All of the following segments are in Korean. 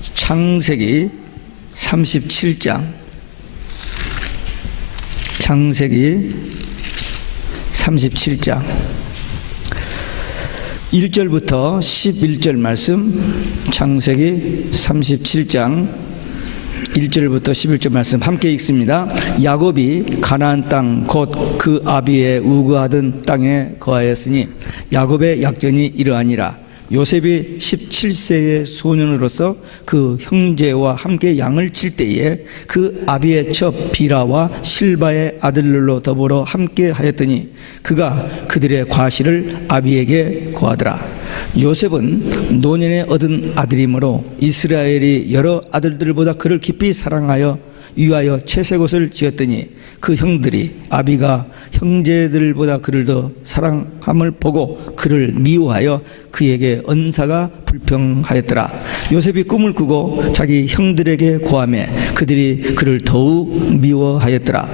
창세기 37장, 창세기 37장 1절부터 11절 말씀, 창세기 37장 1절부터 11절 말씀 함께 읽습니다. 야곱이 가나안 땅 곧 그 아비의 우거하던 땅에 거하였으니 야곱의 약전이 이러하니라. 요셉이 17세의 소년으로서 그 형제와 함께 양을 칠 때에 그 아비의 첩 비라와 실바의 아들들로 더불어 함께 하였더니 그가 그들의 과실을 아비에게 고하더라. 요셉은 노년에 얻은 아들이므로 이스라엘이 여러 아들들보다 그를 깊이 사랑하여 위하여 채색옷을 지었더니 그 형들이 아비가 형제들보다 그를 더 사랑함을 보고 그를 미워하여 그에게 언사가 불평하였더라. 요셉이 꿈을 꾸고 자기 형들에게 고하매 그들이 그를 더욱 미워하였더라.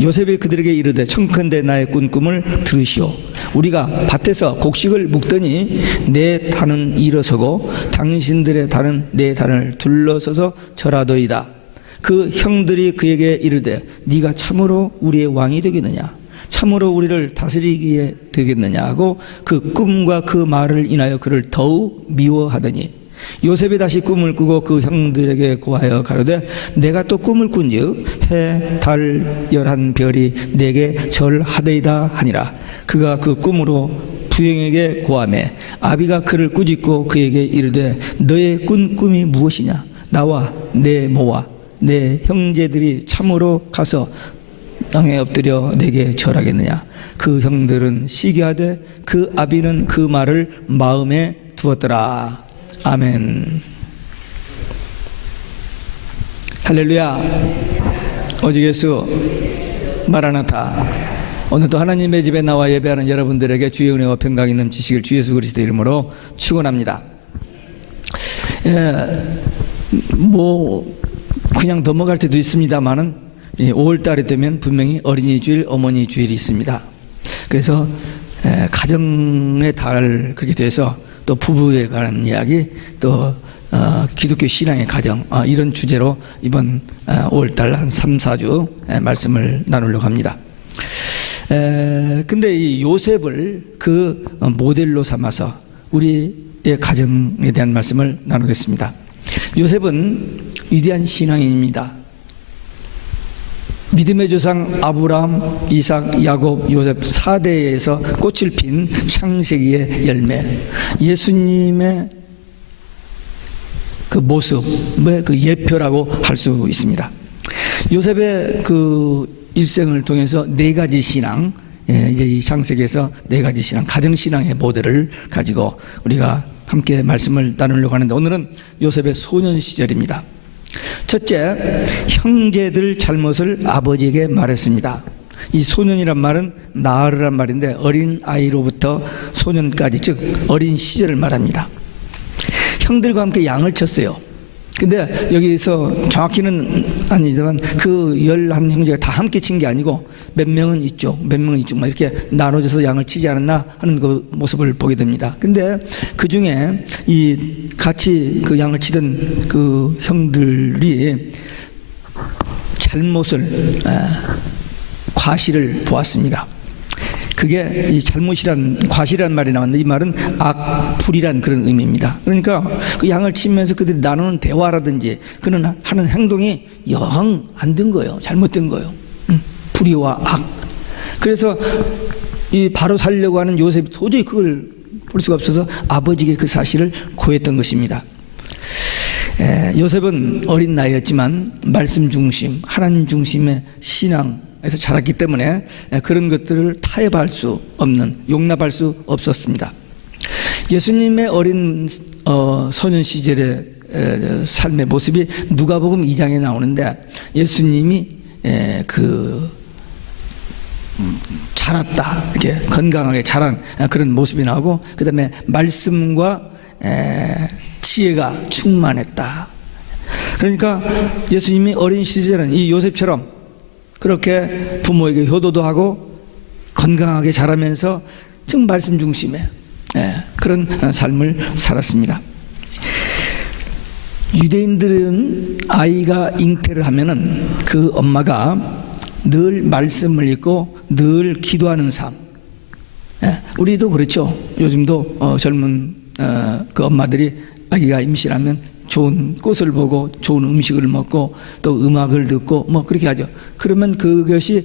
요셉이 그들에게 이르되 청컨대 나의 꾼 꿈을 들으시오. 우리가 밭에서 곡식을 묵더니 내 단은 일어서고 당신들의 단은 내 단을 둘러서서 절하더이다. 그 형들이 그에게 이르되 네가 참으로 우리의 왕이 되겠느냐, 참으로 우리를 다스리기에 되겠느냐 하고 그 꿈과 그 말을 인하여 그를 더욱 미워하더니 요셉이 다시 꿈을 꾸고 그 형들에게 고하여 가로되 내가 또 꿈을 꾼즉 해, 달, 11별이 내게 절하더이다 하니라. 그가 그 꿈으로 부형에게 고하매 아비가 그를 꾸짖고 그에게 이르되 너의 꾼 꿈이 무엇이냐, 나와 내 모와 내 형제들이 참으로 가서 땅에 엎드려 내게 절하겠느냐. 그 형들은 시기하되 그 아비는 그 말을 마음에 두었더라. 아멘. 할렐루야. 오직 예수 마라나타. 오늘도 하나님의 집에 나와 예배하는 여러분들에게 주의 은혜와 평강이 넘치시길 주 예수 그리스도 이름으로 축원합니다. 그냥 넘어갈 때도 있습니다만은 5월달이 되면 분명히 어린이 주일, 어머니 주일이 있습니다. 그래서 가정의 달 그렇게 돼서 또 부부에 관한 이야기, 또 기독교 신앙의 가정, 이런 주제로 이번 5월달 한 3, 4주 말씀을 나누려고 합니다. 근데 이 요셉을 그 모델로 삼아서 우리의 가정에 대한 말씀을 나누겠습니다. 요셉은 위대한 신앙인입니다. 믿음의 조상 아브라함, 이삭, 야곱, 요셉 4대에서 꽃을 핀 창세기의 열매, 예수님의 그 모습의 그 예표라고 할 수 있습니다. 요셉의 그 일생을 통해서 네 가지 신앙, 이제 이 창세기에서 네 가지 신앙, 가정신앙의 모델을 가지고 우리가 함께 말씀을 나누려고 하는데, 오늘은 요셉의 소년 시절입니다. 첫째, 형제들 잘못을 아버지에게 말했습니다. 이 소년이란 말은 나으르란 말인데 어린 아이로부터 소년까지, 즉 어린 시절을 말합니다. 형들과 함께 양을 쳤어요. 근데 여기서 정확히는 아니지만 그 11형제가 다 함께 친 게 아니고 몇 명은 이쪽, 몇 명은 이쪽 막 이렇게 나눠져서 양을 치지 않았나 하는 그 모습을 보게 됩니다. 근데 그 중에 이 같이 그 양을 치던 그 형들이 잘못을, 과실을 보았습니다. 그게 이 잘못이란, 과실이란 말이 나왔는데 이 말은 악불이란 그런 의미입니다. 그러니까 그 양을 치면서 그들이 나누는 대화라든지 그는 하는 행동이 영 안 된 거예요. 잘못된 거예요. 불의와 악. 그래서 이 바로 살려고 하는 요셉이 도저히 그걸 볼 수가 없어서 아버지에게 그 사실을 고했던 것입니다. 요셉은 어린 나이였지만 말씀 중심, 하나님 중심의 신앙에서 자랐기 때문에 그런 것들을 타협할 수 없는, 용납할 수 없었습니다. 예수님의 어린 소년 시절의 삶의 모습이 누가복음 2장에 나오는데, 예수님이 자랐다, 이렇게 건강하게 자란 그런 모습이 나오고, 그 다음에 말씀과 지혜가 충만했다. 그러니까 예수님이 어린 시절은 이 요셉처럼 그렇게 부모에게 효도도 하고 건강하게 자라면서 정 말씀 중심의 그런 삶을 살았습니다. 유대인들은 아이가 잉태를 하면은 그 엄마가 늘 말씀을 읽고 늘 기도하는 삶. 우리도 그렇죠. 요즘도 젊은 그 엄마들이 아기가 임신하면 좋은 꽃을 보고 좋은 음식을 먹고 또 음악을 듣고 뭐 그렇게 하죠. 그러면 그것이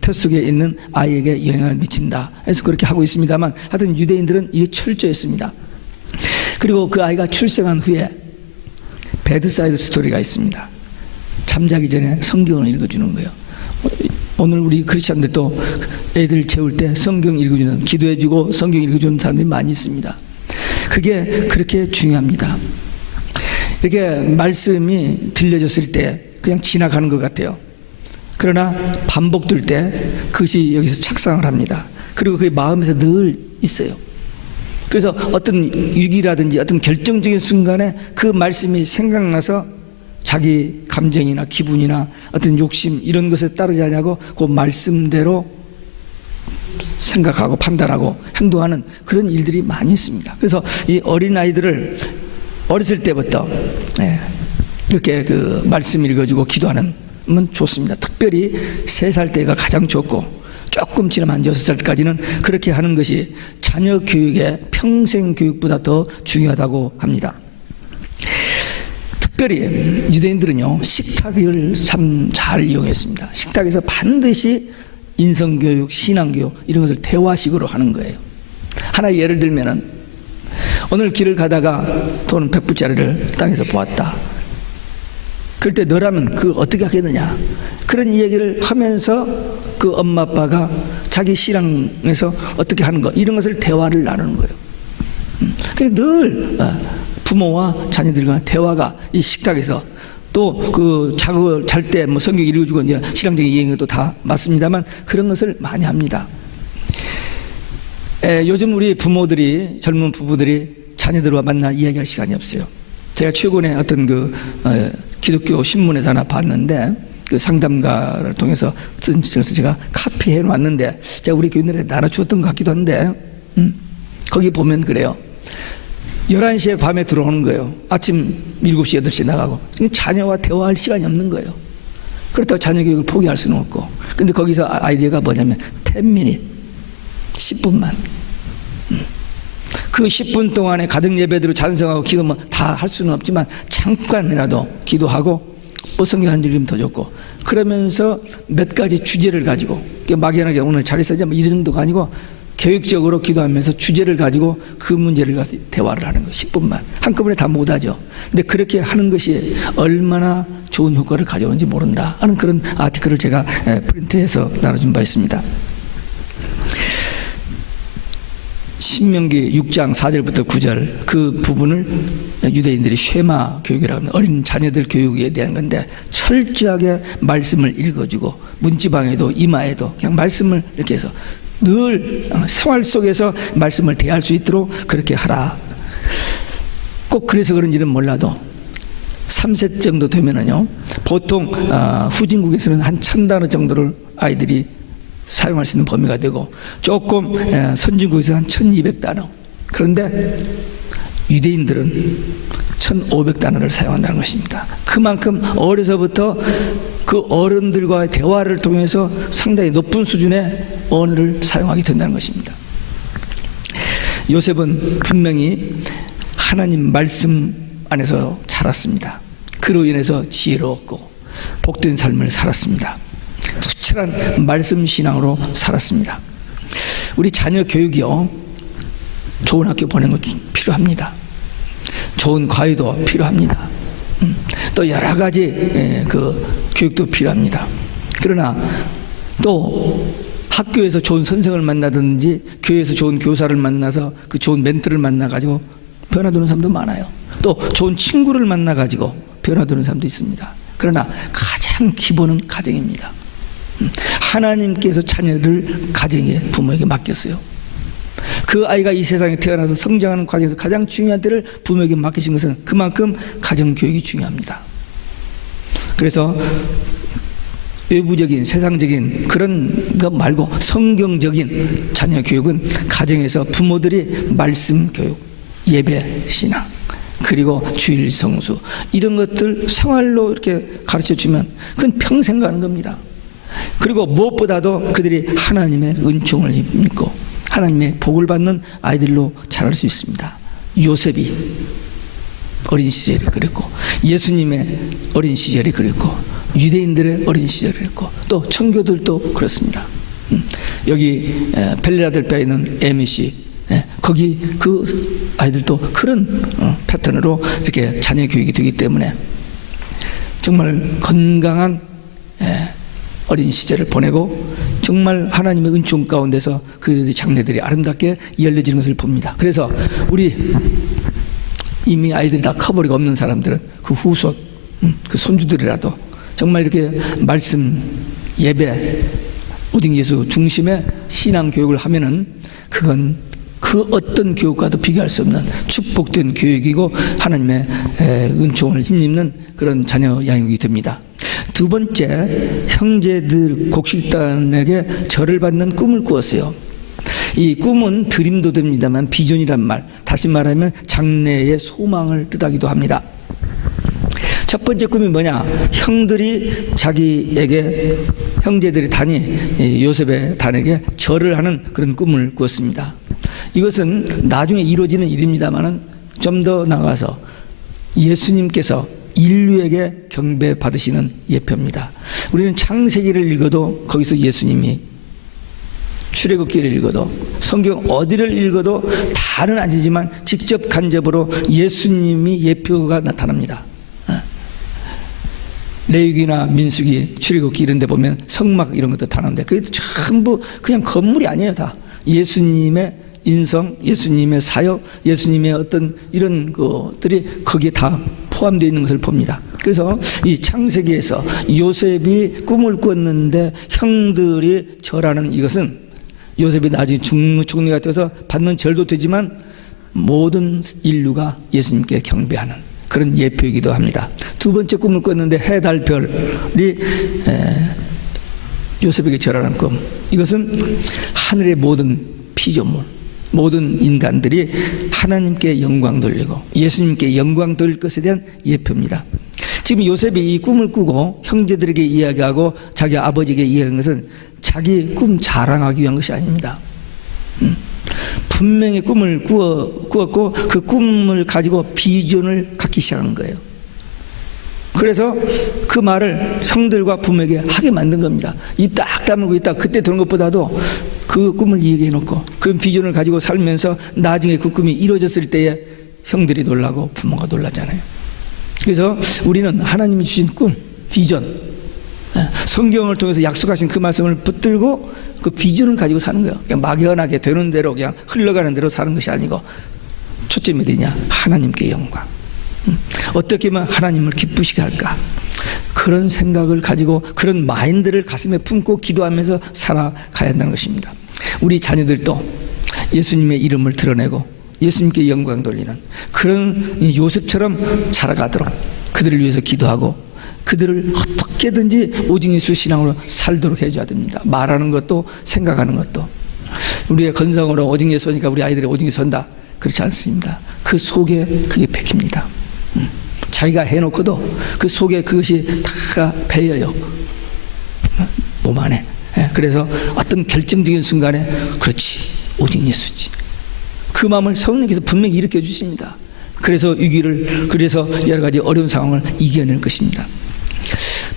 태 속에 있는 아이에게 영향을 미친다 해서 그렇게 하고 있습니다만, 하여튼 유대인들은 이게 철저했습니다. 그리고 그 아이가 출생한 후에 배드사이드 스토리가 있습니다. 잠자기 전에 성경을 읽어주는 거예요. 오늘 우리 크리스찬들도 애들 재울 때 성경 읽어주는, 기도해주고 성경 읽어주는 사람들이 많이 있습니다. 그게 그렇게 중요합니다. 이렇게 말씀이 들려졌을 때 그냥 지나가는 것 같아요. 그러나 반복될 때 그것이 여기서 착상을 합니다. 그리고 그게 마음에서 늘 있어요. 그래서 어떤 위기라든지 어떤 결정적인 순간에 그 말씀이 생각나서 자기 감정이나 기분이나 어떤 욕심 이런 것에 따르지 않냐고 그 말씀대로 생각하고 판단하고 행동하는 그런 일들이 많이 있습니다. 그래서 이 어린아이들을 어렸을 때부터 이렇게 그 말씀 읽어주고 기도하는 건 좋습니다. 특별히 3살 때가 가장 좋고, 조금 지나면 한 6살 때까지는 그렇게 하는 것이 자녀 교육의 평생 교육보다 더 중요하다고 합니다. 특별히 유대인들은요, 식탁을 참 잘 이용했습니다. 식탁에서 반드시 인성교육, 신앙교육 이런 것을 대화식으로 하는 거예요. 하나 예를 들면은, 오늘 길을 가다가 돈 100불짜리를 땅에서 보았다. 그럴 때 너라면 그걸 어떻게 하겠느냐, 그런 이야기를 하면서 그 엄마 아빠가 자기 신앙에서 어떻게 하는 것, 이런 것을 대화를 나누는 거예요. 그래서 늘 부모와 자녀들과 대화가 이 식탁에서, 또 그 자고 잘 때 뭐 성경 읽어주고 이제 신앙적인 이야기도 다 맞습니다만 그런 것을 많이 합니다. 요즘 우리 부모들이, 젊은 부부들이 자녀들과 만나 이야기할 시간이 없어요. 제가 최근에 어떤 그 기독교 신문에서 하나 봤는데, 그 상담가를 통해서 쓴 것을 제가 카피해 놨는데, 제가 우리 교인들한테 나눠주었던 것 같기도 한데, 거기 보면 그래요. 11시에 밤에 들어오는 거예요. 아침 7시, 8시에 나가고. 자녀와 대화할 시간이 없는 거예요. 그렇다고 자녀 교육을 포기할 수는 없고. 근데 거기서 아이디어가 뭐냐면 10minute, 10분만. 그 10분 동안에 가정 예배대로 찬성하고 기도 뭐 다 할 수는 없지만 잠깐이라도 기도하고 뭐 성경 한 줄이면 더 좋고, 그러면서 몇 가지 주제를 가지고, 막연하게 오늘 잘 있어야지 뭐 이런 정도가 아니고 계획적으로 기도하면서 주제를 가지고 그 문제를 가지고 대화를 하는 거. 10분만. 한꺼번에 다 못하죠. 근데 그렇게 하는 것이 얼마나 좋은 효과를 가져오는지 모른다 하는 그런 아티클을 제가 프린트해서 나눠준 바 있습니다. 신명기 6장 4절부터 9절 그 부분을 유대인들이 쉐마 교육이라고 합니다. 어린 자녀들 교육에 대한 건데, 철저하게 말씀을 읽어주고 문지방에도 이마에도 그냥 말씀을 이렇게 해서 늘 생활 속에서 말씀을 대할 수 있도록 그렇게 하라. 꼭 그래서 그런지는 몰라도 3세 정도 되면은요, 보통 후진국에서는 한 1000단어 정도를 아이들이 사용할 수 있는 범위가 되고, 조금 선진국에서 한 1200단어. 그런데 유대인들은 1500단어를 사용한다는 것입니다. 그만큼 어려서부터 그 어른들과의 대화를 통해서 상당히 높은 수준의 언어를 사용하게 된다는 것입니다. 요셉은 분명히 하나님 말씀 안에서 자랐습니다. 그로 인해서 지혜로웠고 복된 삶을 살았습니다. 투철한 말씀 신앙으로 살았습니다. 우리 자녀 교육이요, 좋은 학교 보내는 것 필요합니다. 좋은 과외도 필요합니다. 또 여러 가지 그 교육도 필요합니다. 그러나 또 학교에서 좋은 선생을 만나든지 교회에서 좋은 교사를 만나서 그 좋은 멘토를 만나가지고 변화되는 사람도 많아요. 또 좋은 친구를 만나가지고 변화되는 사람도 있습니다. 그러나 가장 기본은 가정입니다. 하나님께서 자녀를 가정에, 부모에게 맡겼어요. 그 아이가 이 세상에 태어나서 성장하는 과정에서 가장 중요한 때를 부모에게 맡기신 것은 그만큼 가정교육이 중요합니다. 그래서 외부적인 세상적인 그런 것 말고 성경적인 자녀 교육은 가정에서 부모들이 말씀 교육, 예배, 신앙, 그리고 주일 성수, 이런 것들 생활로 이렇게 가르쳐 주면 그건 평생 가는 겁니다. 그리고 무엇보다도 그들이 하나님의 은총을 입고 하나님의 복을 받는 아이들로 자랄 수 있습니다. 요셉이 어린 시절이 그랬고, 예수님의 어린 시절이 그랬고, 유대인들의 어린 시절이 그랬고, 또 청교들도 그렇습니다. 여기 벨레라델베아에 있는 에미씨, 거기 그 아이들도 그런 패턴으로 이렇게 자녀 교육이 되기 때문에 정말 건강한 어린 시절을 보내고 정말 하나님의 은총 가운데서 그 장래들이 아름답게 열려지는 것을 봅니다. 그래서 우리 이미 아이들이 다 커버리가 없는 사람들은 그 후손, 그 손주들이라도 정말 이렇게 말씀, 예배, 오직 예수 중심의 신앙 교육을 하면은 그건 그 어떤 교육과도 비교할 수 없는 축복된 교육이고 하나님의 은총을 힘입는 그런 자녀 양육이 됩니다. 두 번째, 형제들 곡식단에게 절을 받는 꿈을 꾸었어요. 이 꿈은 드림도 됩니다만 비전이란 말, 다시 말하면 장래의 소망을 뜻하기도 합니다. 첫 번째 꿈이 뭐냐? 형들이 자기에게, 형제들이 단이 요셉의 단에게 절을 하는 그런 꿈을 꾸었습니다. 이것은 나중에 이루어지는 일입니다만 좀 더 나가서 예수님께서 인류에게 경배 받으시는 예표입니다. 우리는 창세기를 읽어도 거기서 예수님이, 출애굽기를 읽어도, 성경 어디를 읽어도 다는 아니지만 직접 간접으로 예수님이 예표가 나타납니다. 레위기나 민수기, 출애굽기 이런 데 보면 성막 이런 것도 다 나오는데 그게 전부 그냥 건물이 아니에요. 다 예수님의 인성, 예수님의 사역, 예수님의 어떤 이런 것들이 거기에 다 포함되어 있는 것을 봅니다. 그래서 이 창세기에서 요셉이 꿈을 꿨는데 형들이 절하는 이것은 요셉이 나중에 죽는 것 같아서 받는 절도 되지만 모든 인류가 예수님께 경배하는 그런 예표이기도 합니다. 두 번째 꿈을 꿨는데 해, 달, 별이 요셉에게 절하는 꿈, 이것은 하늘의 모든 피조물, 모든 인간들이 하나님께 영광 돌리고 예수님께 영광 돌릴 것에 대한 예표입니다. 지금 요셉이 이 꿈을 꾸고 형제들에게 이야기하고 자기 아버지에게 이야기한 것은 자기 꿈 자랑하기 위한 것이 아닙니다. 분명히 꿈을 꾸었고 그 꿈을 가지고 비전을 갖기 시작한 거예요. 그래서 그 말을 형들과 부모에게 하게 만든 겁니다. 입 딱 다물고 있다 그때 들은 것보다도 그 꿈을 얘기해 놓고 그 비전을 가지고 살면서 나중에 그 꿈이 이루어졌을 때에 형들이 놀라고 부모가 놀랐잖아요. 그래서 우리는 하나님이 주신 꿈, 비전, 성경을 통해서 약속하신 그 말씀을 붙들고 그 비전을 가지고 사는 거예요. 그냥 막연하게 되는 대로 그냥 흘러가는 대로 사는 것이 아니고 초점이 어디냐? 하나님께 영광. 어떻게 하면 하나님을 기쁘시게 할까? 그런 생각을 가지고 그런 마인드를 가슴에 품고 기도하면서 살아가야 한다는 것입니다. 우리 자녀들도 예수님의 이름을 드러내고 예수님께 영광 돌리는 그런 요셉처럼 자라가도록 그들을 위해서 기도하고 그들을 어떻게든지 오직 예수 신앙으로 살도록 해줘야 됩니다. 말하는 것도 생각하는 것도. 우리의 건성으로 오직 예수니까 우리 아이들이 오직 예수 한다, 그렇지 않습니다. 그 속에 그게 박힙니다. 자기가 해놓고도 그 속에 그것이 다 배여요, 몸 안에. 그래서 어떤 결정적인 순간에 그렇지, 오직 예수지, 그 마음을 성령께서 분명히 일으켜 주십니다. 그래서 위기를, 그래서 여러 가지 어려운 상황을 이겨낼 것입니다.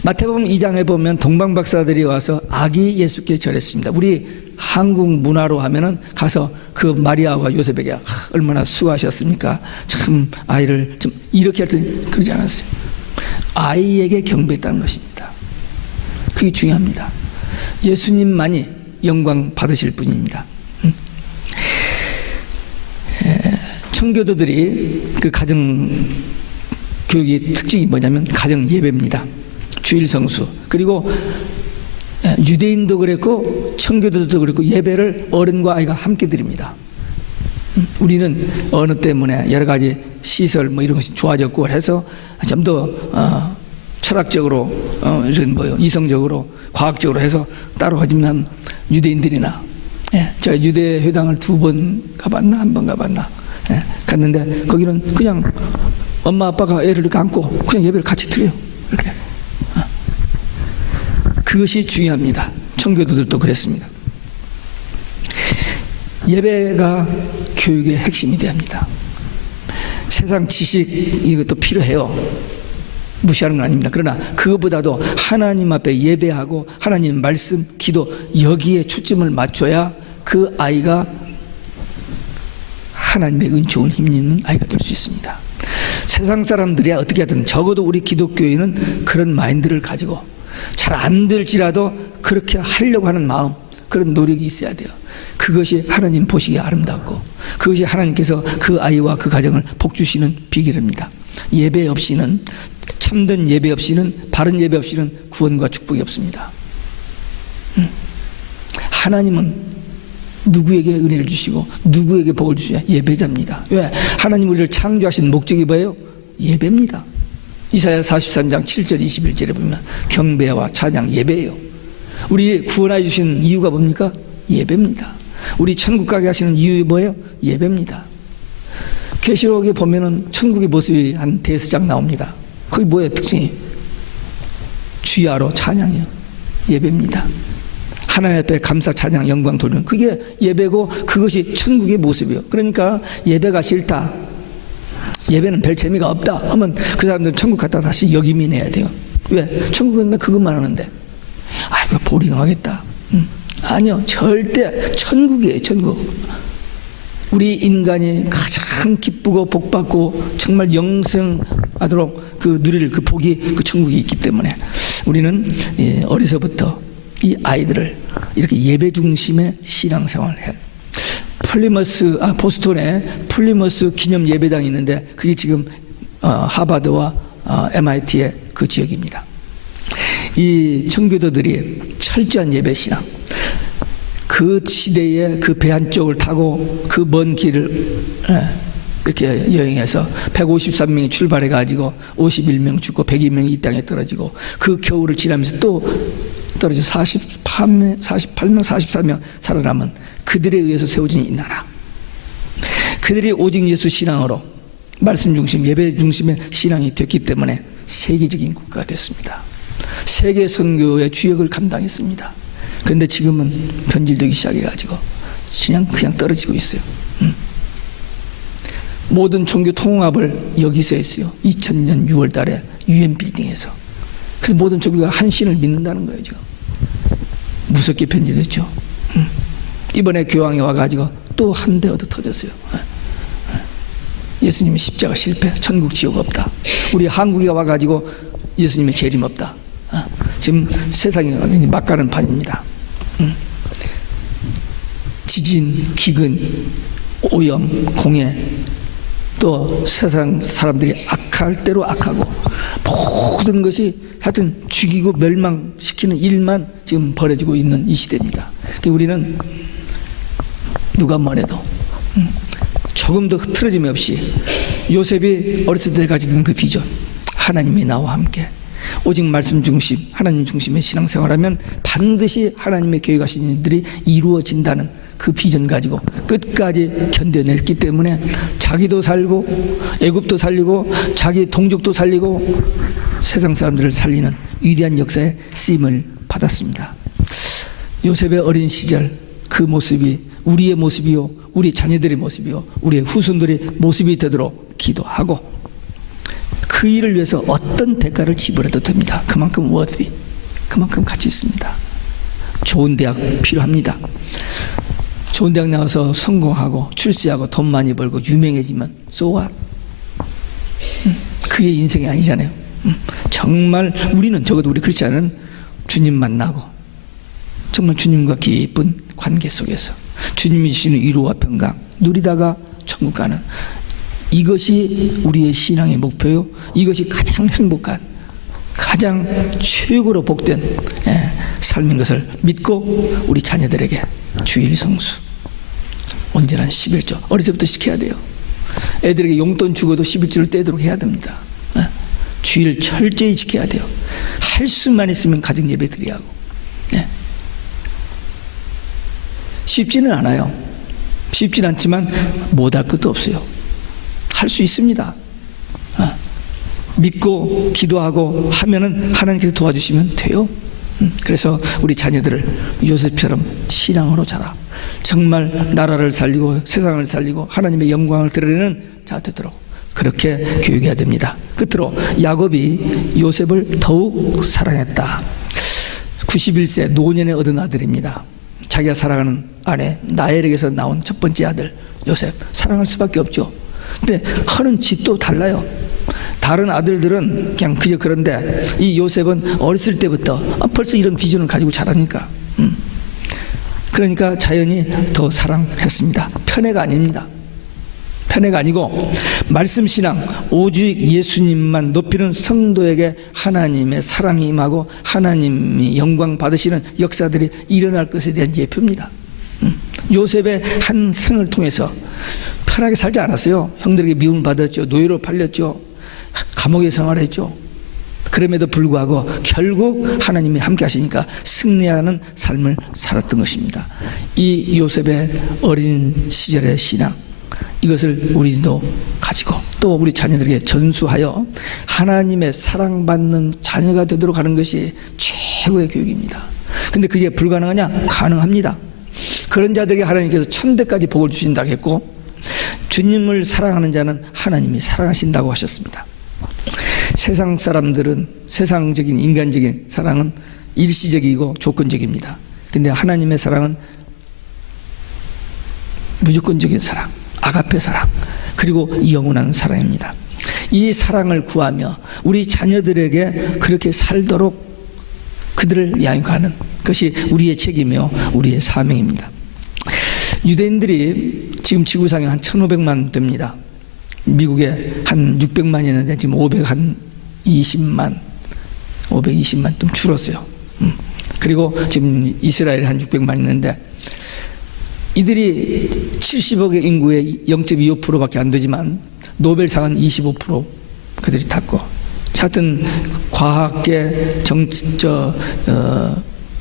마태복음 2장에 보면 동방박사들이 와서 아기 예수께 절했습니다. 우리 한국 문화로 하면은 가서 그 마리아와 요셉에게 얼마나 수고하셨습니까? 참 아이를 좀 이렇게 할 때 그러지 않았어요. 아이에게 경배했다는 것입니다. 그게 중요합니다. 예수님만이 영광 받으실 분입니다. 청교도들이 그 가정 교육의 특징이 뭐냐면 가정 예배입니다. 주일 성수, 그리고 유대인도 그랬고 청교도도 그랬고 예배를 어른과 아이가 함께 드립니다. 우리는 언어 때문에 여러 가지 시설 뭐 이런 것이 좋아졌고 해서 좀 더 철학적으로 이성적으로 과학적으로 해서 따로 하지만 유대인들이나 제가 유대 회당을 2번 가봤나 1번 가봤나 갔는데 거기는 그냥 엄마 아빠가 애를 이렇게 안고 그냥 예배를 같이 드려요. 이렇게. 그것이 중요합니다. 청교도들도 그랬습니다. 예배가 교육의 핵심이 되어야 합니다. 세상 지식 이것도 필요해요. 무시하는 건 아닙니다. 그러나 그것보다도 하나님 앞에 예배하고 하나님 말씀, 기도 여기에 초점을 맞춰야 그 아이가 하나님의 은총을 힘입는 아이가 될 수 있습니다. 세상 사람들이야 어떻게 하든 적어도 우리 기독교인은 그런 마인드를 가지고 잘 안 될지라도 그렇게 하려고 하는 마음, 그런 노력이 있어야 돼요. 그것이 하나님 보시기에 아름답고 그것이 하나님께서 그 아이와 그 가정을 복주시는 비결입니다. 예배 없이는, 참된 예배 없이는, 바른 예배 없이는 구원과 축복이 없습니다. 하나님은 누구에게 은혜를 주시고 누구에게 복을 주시냐? 예배자입니다. 왜? 하나님 우리를 창조하신 목적이 뭐예요? 예배입니다. 이사야 43장 7절 21절에 보면 경배와 찬양 예배예요. 우리 구원해 주신 이유가 뭡니까? 예배입니다. 우리 천국 가게 하시는 이유 뭐예요? 예배입니다. 계시록에 보면은 천국의 모습이 한 대여섯 나옵니다. 거기 뭐예요? 특징이? 주야로 찬양이요. 예배입니다. 하나님 앞에 감사 찬양 영광 돌리는 그게 예배고 그것이 천국의 모습이에요. 그러니까 예배가 싫다, 예배는 별 재미가 없다 하면 그 사람들은 천국 갔다 다시 역이민해야 돼요. 왜? 천국은 그것만 하는데 이거 보링하겠다. 아니요, 절대 천국이에요. 천국. 우리 인간이 가장 기쁘고 복받고 정말 영생하도록 그 누릴 그 복이 그 천국이 있기 때문에 우리는 어려서부터 이 아이들을 이렇게 예배 중심의 신앙생활을 해요. 보스턴에 플리머스 기념 예배당이 있는데 그게 지금 하버드와 MIT의 그 지역입니다. 이 청교도들이 철저한 예배 신앙, 그 시대에 그 배 한쪽을 타고 그 먼 길을 이렇게 여행해서 153명이 출발해 가지고 51명 죽고 102명이 이 땅에 떨어지고 그 겨울을 지나면서 또 떨어져 48명, 44명 살아남은 그들에 의해서 세워진 이 나라, 그들이 오직 예수 신앙으로 말씀 중심, 예배 중심의 신앙이 됐기 때문에 세계적인 국가가 됐습니다. 세계 선교의 주역을 감당했습니다. 그런데 지금은 변질되기 시작해가지고 그냥 떨어지고 있어요. 모든 종교 통합을 여기서 했어요. 2000년 6월 달에 UN 빌딩에서. 그래서 모든 종교가 한 신을 믿는다는 거예요. 지금 무섭게 변질됐죠. 이번에 교황이 와가지고 또 한 대 얻어 터졌어요. 예수님의 십자가 실패, 천국 지옥 없다. 우리 한국에 와가지고 예수님의 재림 없다. 지금 세상이 완전히 막가는 판입니다. 지진, 기근, 오염, 공해, 또 세상 사람들이 악할 대로 악하고 모든 것이 하여튼 죽이고 멸망시키는 일만 지금 벌어지고 있는 이 시대입니다. 우리는 누가 뭐래도 조금도 흐트러짐 없이 요셉이 어렸을 때 가지던 그 비전, 하나님이 나와 함께 오직 말씀 중심, 하나님 중심의 신앙생활하면 반드시 하나님의 계획하신 일들이 이루어진다는 그 비전 가지고 끝까지 견뎌냈기 때문에 자기도 살고 애굽도 살리고 자기 동족도 살리고 세상 사람들을 살리는 위대한 역사에 쓰임을 받았습니다. 요셉의 어린 시절 그 모습이 우리의 모습이요, 우리 자녀들의 모습이요, 우리의 후손들의 모습이 되도록 기도하고 그 일을 위해서 어떤 대가를 지불해도 됩니다. 그만큼 worthy, 그만큼 가치 있습니다. 좋은 대학 필요합니다. 좋은 대학 나와서 성공하고 출세하고 돈 많이 벌고 유명해지면 so what? 그게 인생이 아니잖아요. 정말 우리는, 적어도 우리 크리스찬은 주님 만나고 정말 주님과 깊은 관계 속에서 주님이 주시는 위로와 평강 누리다가 천국 가는, 이것이 우리의 신앙의 목표요, 이것이 가장 행복한, 가장 최고로 복된 삶인 것을 믿고 우리 자녀들에게 주일 성수, 온전한 11조 어려서부터 시켜야 돼요. 애들에게 용돈 주고도 11조를 떼도록 해야 됩니다. 주일 철저히 지켜야 돼요. 할 수만 있으면 가정 예배 드려야 하고. 쉽지는 않아요. 쉽진 않지만 못할 것도 없어요. 할 수 있습니다. 믿고 기도하고 하면은 하나님께서 도와주시면 돼요. 그래서 우리 자녀들을 요셉처럼 신앙으로 자라. 정말 나라를 살리고 세상을 살리고 하나님의 영광을 드러내는 자 되도록 그렇게 교육해야 됩니다. 끝으로 야곱이 요셉을 더욱 사랑했다. 91세 노년에 얻은 아들입니다. 자기가 사랑하는 아내 나엘에게서 나온 첫 번째 아들 요셉, 사랑할 수밖에 없죠. 근데 하는 짓도 달라요. 다른 아들들은 그냥 그저 그런데 이 요셉은 어렸을 때부터 벌써 이런 비전을 가지고 자라니까 그러니까 자연히 더 사랑했습니다. 편애가 아닙니다. 편애가 아니고 말씀신앙 오직 예수님만 높이는 성도에게 하나님의 사랑이 임하고 하나님이 영광 받으시는 역사들이 일어날 것에 대한 예표입니다. 요셉의 한 생을 통해서 편하게 살지 않았어요. 형들에게 미움을 받았죠. 노예로 팔렸죠. 감옥에 생활했죠. 그럼에도 불구하고 결국 하나님이 함께 하시니까 승리하는 삶을 살았던 것입니다. 이 요셉의 어린 시절의 신앙, 이것을 우리도 가지고 또 우리 자녀들에게 전수하여 하나님의 사랑받는 자녀가 되도록 하는 것이 최고의 교육입니다. 근데 그게 불가능하냐? 가능합니다. 그런 자들에게 하나님께서 천대까지 복을 주신다고 했고 주님을 사랑하는 자는 하나님이 사랑하신다고 하셨습니다. 세상 사람들은 세상적인 인간적인 사랑은 일시적이고 조건적입니다. 근데 하나님의 사랑은 무조건적인 사랑, 아가페 사랑, 그리고 영원한 사랑입니다. 이 사랑을 구하며 우리 자녀들에게 그렇게 살도록 그들을 양육하는 것이 우리의 책임이요 우리의 사명입니다. 유대인들이 지금 지구상에 한 1500만 됩니다. 미국에 한 600만이 있는데 지금 520만 좀 줄었어요. 그리고 지금 이스라엘에 한 600만 있는데 이들이 70억의 인구의 0.25%밖에 안 되지만 노벨상은 25% 그들이 탔고 하여튼 과학계,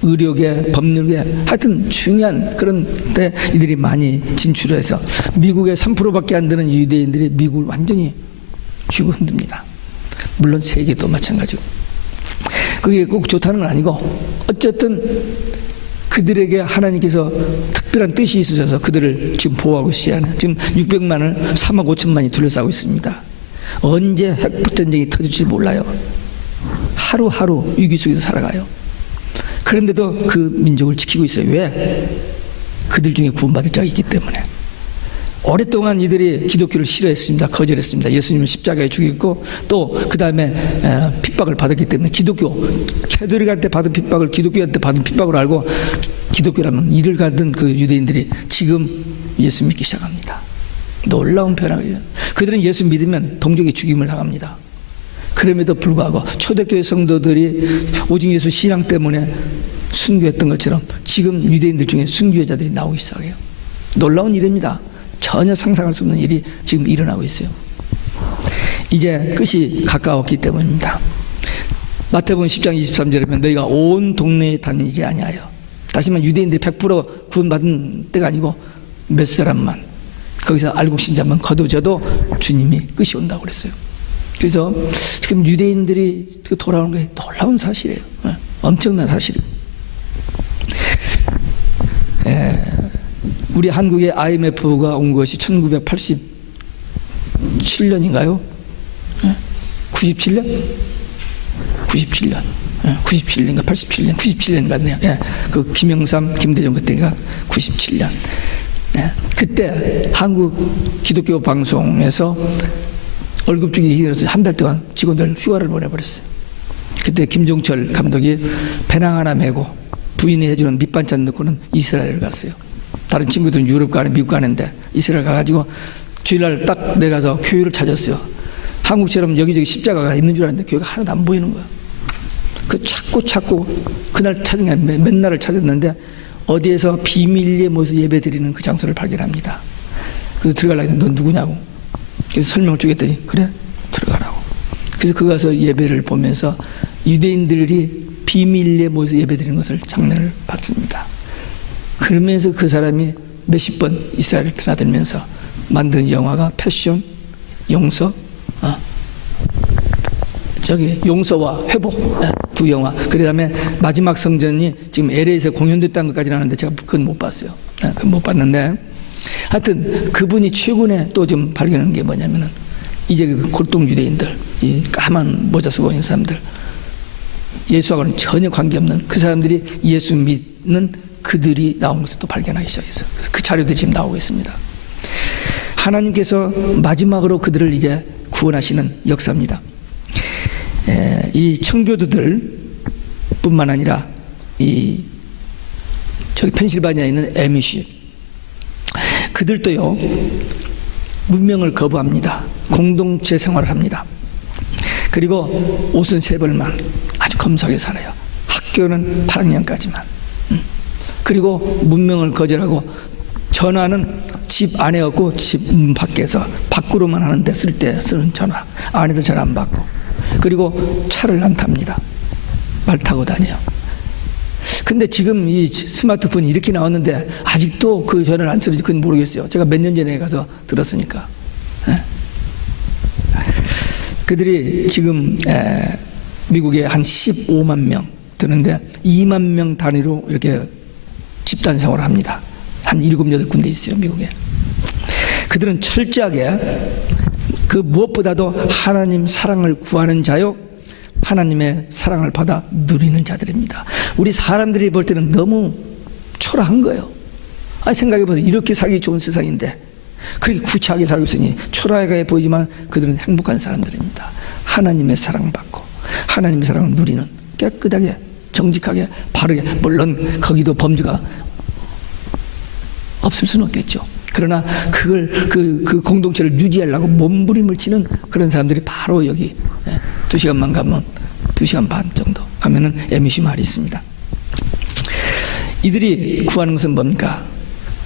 의료계, 법률계 하여튼 중요한 그런 데 이들이 많이 진출해서 미국의 3%밖에 안 되는 유대인들이 미국을 완전히 쥐고 흔듭니다. 물론 세계도 마찬가지고 그게 꼭 좋다는 건 아니고 어쨌든 그들에게 하나님께서 특별한 뜻이 있으셔서 그들을 지금 보호하고 있어요. 지금 600만을 3억 5천만이 둘러싸고 있습니다. 언제 핵전쟁이 터질지 몰라요. 하루하루 위기 속에서 살아가요. 그런데도 그 민족을 지키고 있어요. 왜? 그들 중에 구원받을 자가 있기 때문에. 오랫동안 이들이 기독교를 싫어했습니다. 거절했습니다. 예수님을 십자가에 죽였고 또 그 다음에 핍박을 받았기 때문에 캐톨릭한테 받은 핍박을 기독교한테 받은 핍박을 알고 기독교라면 이를 가던 그 유대인들이 지금 예수 믿기 시작합니다. 놀라운 변화가 그들은 예수 믿으면 동족의 죽임을 당합니다. 그럼에도 불구하고 초대교회 성도들이 오직 예수 신앙 때문에 순교했던 것처럼 지금 유대인들 중에 순교자들이 나오기 시작해요. 놀라운 일입니다. 전혀 상상할 수 없는 일이 지금 일어나고 있어요. 이제 끝이 가까웠기 때문입니다. 마태복음 10장 23절에 보면 너희가 온 동네에 다니지 아니하여, 다시 말하면 유대인들이 100% 구원받은 때가 아니고 몇 사람만, 거기서 알곡 신자만 거두어져도 주님이 끝이 온다고 그랬어요. 그래서 지금 유대인들이 돌아오는 게 놀라운 사실이에요. 엄청난 사실이에요. 우리 한국에 IMF가 온 것이 1987년인가요? 97년? 97년. 97년인가 87년, 97년 같네요. 그 김영삼, 김대중 그때가 97년. 그때 한국 기독교 방송에서 월급 주기 힘들어서 한 달 동안 직원들 휴가를 보내버렸어요. 그때 김종철 감독이 배낭 하나 메고 부인이 해주는 밑반찬 넣고는 이스라엘을 갔어요. 다른 친구들은 유럽 가는 미국 가는데 이스라엘 가가지고 주일날 딱 내가서 교회를 찾았어요. 한국처럼 여기저기 십자가가 있는 줄 알았는데 교회가 하나도 안 보이는 거야. 그 찾고 그날 찾은 게 몇 날을 찾았는데 어디에서 비밀리에 모여서 예배 드리는 그 장소를 발견합니다. 그래서 들어가려고 했는데 넌 누구냐고. 그래서 설명을 주겠더니 그래 들어가라고. 그래서 거기 가서 예배를 보면서 유대인들이 비밀리에 모여서 예배 드리는 것을 장면을 봤습니다. 그러면서 그 사람이 몇십 번 이스라엘을 드나들면서 만든 영화가 패션 용서, 용서와 회복, 두 영화. 그 다음에 마지막 성전이 지금 LA에서 공연됐다는 것까지는 아는데 제가 그건 못 봤어요. 그건 못 봤는데 하여튼 그분이 최근에 또 좀 발견한 게 뭐냐면은 이제 그 골동 유대인들, 이 까만 모자 쓰고 있는 사람들, 예수하고는 전혀 관계없는 그 사람들이 예수 믿는 그들이 나온 것을 또 발견하기 시작했어요. 그 자료들이 지금 나오고 있습니다. 하나님께서 마지막으로 그들을 이제 구원하시는 역사입니다. 이 청교도들 뿐만 아니라 저기 펜실바니아에 있는 에미시, 그들도요 문명을 거부합니다. 공동체 생활을 합니다. 그리고 옷은 3벌만 아주 검소하게 살아요. 학교는 8학년까지만. 그리고 문명을 거절하고 전화는 집 안에 없고 집 밖에서 밖으로만 하는데 쓸 때 쓰는 전화, 안에서 전화 안 받고, 그리고 차를 안 탑니다. 말 타고 다녀요. 근데 지금 이 스마트폰이 이렇게 나왔는데 아직도 그 전화를 안 쓰는지 그건 모르겠어요. 제가 몇 년 전에 가서 들었으니까. 그들이 지금 미국에 한 15만 명 되는데 2만 명 단위로 이렇게 집단 생활을 합니다. 한 7, 8군데 있어요, 미국에. 그들은 철저하게 그 무엇보다도 하나님 사랑을 구하는 자요, 하나님의 사랑을 받아 누리는 자들입니다. 우리 사람들이 볼 때는 너무 초라한 거예요. 생각해보세요. 이렇게 살기 좋은 세상인데 그렇게 구차하게 살고 있으니 초라하게 보이지만 그들은 행복한 사람들입니다. 하나님의 사랑받고 하나님의 사랑을 누리는, 깨끗하게 정직하게 바르게, 물론 거기도 범죄가 없을 수는 없겠죠. 그러나 그걸 그 공동체를 유지하려고 몸부림을 치는 그런 사람들이 바로 여기 2시간만 가면 2시간 반 정도 가면은 에미시 마을이 있습니다. 이들이 구하는 것은 뭡니까?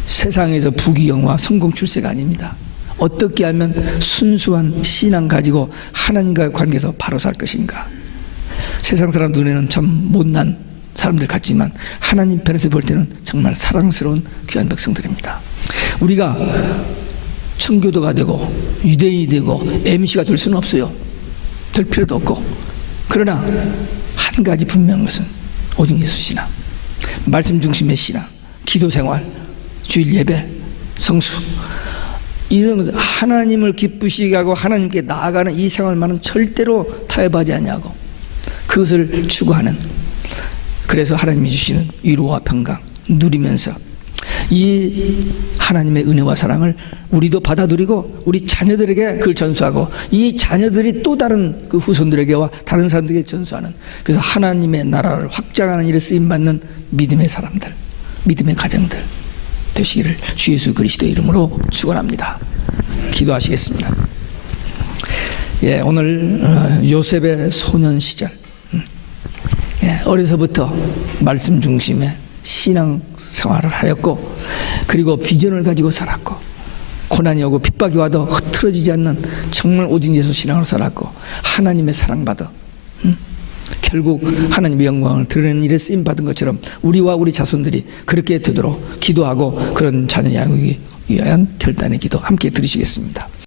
세상에서 부귀영화, 성공, 출세가 아닙니다. 어떻게 하면 순수한 신앙 가지고 하나님과의 관계에서 바로 살 것인가. 세상 사람 눈에는 참 못난 사람들 같지만 하나님 편에서 볼 때는 정말 사랑스러운 귀한 백성들입니다. 우리가 청교도가 되고 유대인이 되고 MC가 될 수는 없어요. 될 필요도 없고. 그러나 한 가지 분명한 것은 오직 예수 신앙, 말씀 중심의 신앙, 기도 생활, 주일 예배, 성수, 이런 것, 하나님을 기쁘시게 하고 하나님께 나아가는 이 생활만은 절대로 타협하지 않냐고, 그것을 추구하는, 그래서 하나님이 주시는 위로와 평강 누리면서 이 하나님의 은혜와 사랑을 우리도 받아들이고 우리 자녀들에게 그걸 전수하고 이 자녀들이 또 다른 그 후손들에게와 다른 사람들에게 전수하는, 그래서 하나님의 나라를 확장하는 일에 쓰임받는 믿음의 사람들, 믿음의 가정들 되시기를 주 예수 그리스도의 이름으로 축원합니다. 기도하시겠습니다. 오늘 요셉의 소년 시절, 어려서부터 말씀 중심의 신앙 생활을 하였고, 그리고 비전을 가지고 살았고, 고난이 오고 핍박이 와도 흐트러지지 않는 정말 오직 예수 신앙으로 살았고, 하나님의 사랑받아 결국 하나님의 영광을 드러내는 일에 쓰임받은 것처럼 우리와 우리 자손들이 그렇게 되도록 기도하고 그런 자녀 양육이 위한 결단의 기도 함께 드리시겠습니다.